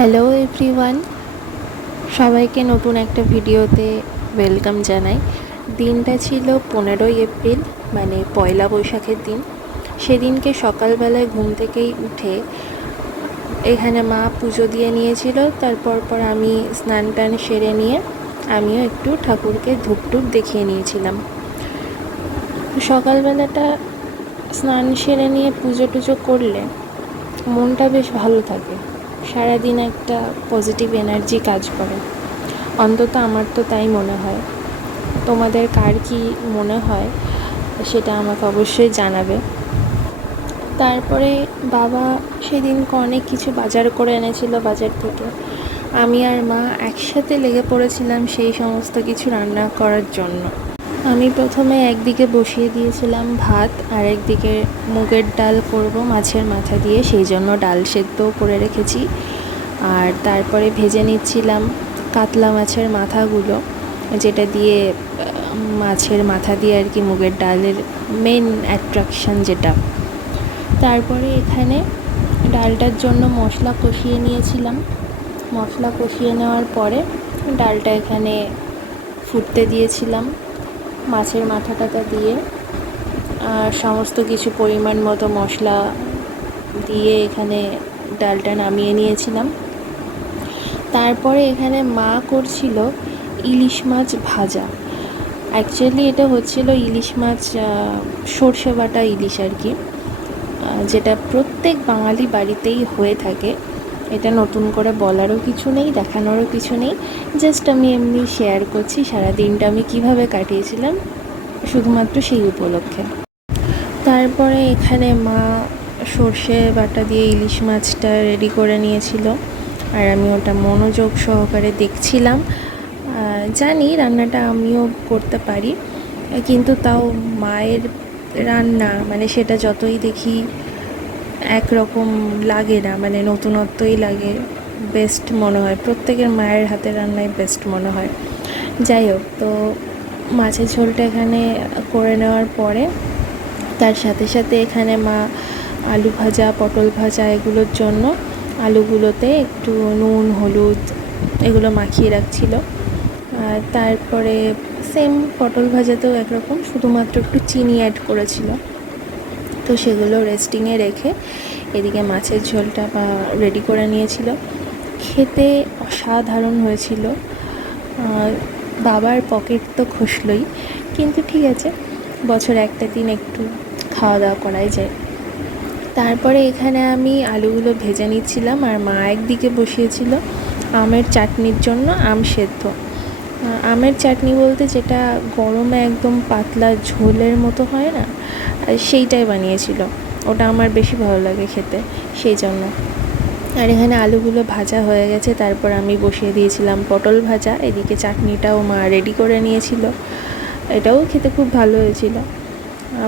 Hello everyone, সবাইকে নতুন একটা ভিডিওতে ওয়েলকাম জানাই। দিনটা ছিল 15ই এপ্রিল, মানে পয়লা বৈশাখের দিন। সেদিনকে সকালবেলায় ঘুম থেকেই উঠে এখানে মা পুজো দিয়ে নিয়েছিল। তারপর আমি স্নান টান সেরে নিয়ে আমিও একটু ঠাকুরকে ধূপ দেখিয়ে নিয়েছিলাম। সকালবেলাটা স্নান সেরে নিয়ে পুজো টুজো করলে মনটা বেশ ভালো থাকে, সারাদিন একটা পজিটিভ এনার্জি কাজ করে। অন্তত আমার তো তাই মনে হয়। তোমাদের কার কী মনে হয় সেটা আমাকে অবশ্যই জানাবে। তারপরে বাবা সেদিনকে অনেক কিছু বাজার করে এনেছিল বাজার থেকে। আমি আর মা একসাথে লেগে পড়েছিলাম সেই সমস্ত কিছু রান্না করার জন্য। আমি প্রথমে একদিকে বসিয়ে দিয়েছিলাম ভাত, আর একদিকে মুগের ডাল করব মাছের মাথা দিয়ে, সেই জন্য ডাল সেদ্ধও করে রেখেছি। আর তারপরে ভেজে নিচ্ছিলাম কাতলা মাছের মাথাগুলো, যেটা দিয়ে মাছের মাথা দিয়ে আর কি মুগের ডালের মেন অ্যাট্রাকশান যেটা। তারপরে এখানে ডালটার জন্য মশলা কষিয়ে নিয়েছিলাম। মশলা কষিয়ে নেওয়ার পরে ডালটা এখানে ফুটতে দিয়েছিলাম মাছের মাথাটা দিয়ে, আর সমস্ত কিছু পরিমাণ মতো মশলা দিয়ে এখানে ডালটা নামিয়ে নিয়েছিলাম। তারপরে এখানে মা করছিল ইলিশ মাছ ভাজা। অ্যাকচুয়ালি এটা হচ্ছিল ইলিশ মাছ সর্ষে বাটা ইলিশ আর কি, যেটা প্রত্যেক বাঙালি বাড়িতেই হয়ে থাকে। এটা নতুন করে বলারও কিছু নেই, দেখানোরও কিছু নেই, জাস্ট আমি এমনি শেয়ার করছি সারা দিনটা আমি কিভাবে কাটিয়েছিলাম শুধুমাত্র সেই উপলক্ষে। তারপরে এখানে মা সর্ষে বাটা দিয়ে ইলিশ মাছটা রেডি করে নিয়েছিল, আর আমি ওটা মনোযোগ সহকারে দেখছিলাম। জানি রান্নাটা আমিও করতে পারি, কিন্তু তাও মায়ের রান্না মানে সেটা যতই দেখি একরকম লাগে না, মানে নতুনত্বই লাগে, বেস্ট মনে হয়। প্রত্যেকের মায়ের হাতের রান্নাই বেস্ট মনে হয়। যাই হোক, তো মাছের ঝোলটা এখানে করে নেওয়ার পরে তার সাথে সাথে এখানে মা আলু ভাজা পটল ভাজা এগুলোর জন্য আলুগুলোতে একটু নুন হলুদ এগুলো মাখিয়ে রাখছিল। আর তারপরে সেম পটল ভাজাতেও একরকম, শুধুমাত্র একটু চিনি অ্যাড করেছিল। তো সেগুলো রেস্টিংয়ে রেখে এদিকে মাছের ঝোলটা রেডি করে নিয়েছিল। খেতে অসাধারণ হয়েছিল। বাবার পকেট তো খসলই, কিন্তু ঠিক আছে, বছর একটা দিন একটু খাওয়া দাওয়া করাই যায়। তারপরে এখানে আমি আলুগুলো ভেজে নিচ্ছিলাম, আর মা একদিকে বসিয়েছিল আমের চাটনির জন্য আম সেদ্ধ। আমের চাটনি বলতে যেটা গরমে একদম পাতলা ঝোলের মতো হয় না, সেইটাই বানিয়েছিল। ওটা আমার বেশি ভালো লাগে খেতে, সেই জন্য। আর এখানে আলুগুলো ভাজা হয়ে গেছে, তারপর আমি বসিয়ে দিয়েছিলাম পটল ভাজা। এদিকে চাটনিটাও মা রেডি করে নিয়েছিল, এটাও খেতে খুব ভালো হয়েছিল।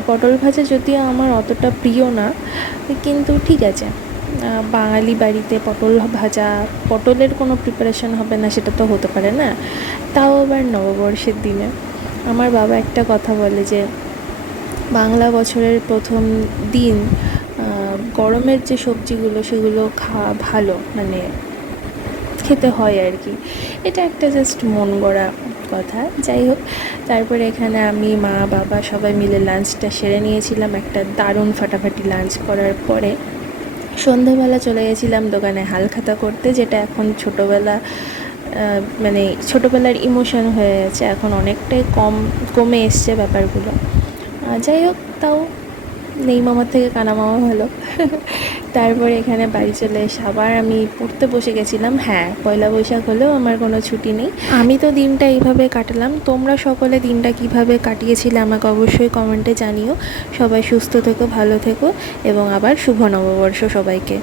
পটল ভাজা যদিও আমার অতটা প্রিয় না, কিন্তু ঠিক আছে, বাঙালি বাড়িতে পটল ভাজা, পটলের কোনো প্রিপারেশন হবে না সেটা তো হতে পারে না, তাও আবার নববর্ষের দিনে। আমার বাবা একটা কথা বলে যে বাংলা বছরের প্রথম দিন গরমের যে সবজিগুলো সেগুলো খাওয়া ভালো, মানে খেতে হয় আর কি। এটা একটা জাস্ট মন গড়া কথা। যাই হোক, তারপরে এখানে আমি মা বাবা সবাই মিলে লাঞ্চটা সেরে নিয়েছিলাম। একটা দারুণ ফাটাফাটি লাঞ্চ করার পরে সন্ধ্যাবেলা চলে গেছিলাম দোকানে হালখাতা করতে, যেটা এখন মানে ছোটোবেলার ইমোশন হয়ে গেছে, এখন অনেকটাই কমে এসছে ব্যাপারগুলো। যাই হোক, তাও নেই মামার থেকে কানা মামা ভালো। তারপরে এখানে বাড়ি চলে এসে আবার আমি পড়তে বসে গেছিলাম। হ্যাঁ, পয়লা বৈশাখ হলেও আমার কোনো ছুটি নেই। আমি তো দিনটা এইভাবে কাটালাম। তোমরা সকলে দিনটা কিভাবে কাটিয়েছিলে আমাকে অবশ্যই কমেন্টে জানিও। সবাই সুস্থ থেকো, ভালো থেকো, এবং আবার শুভ নববর্ষ সবাইকে।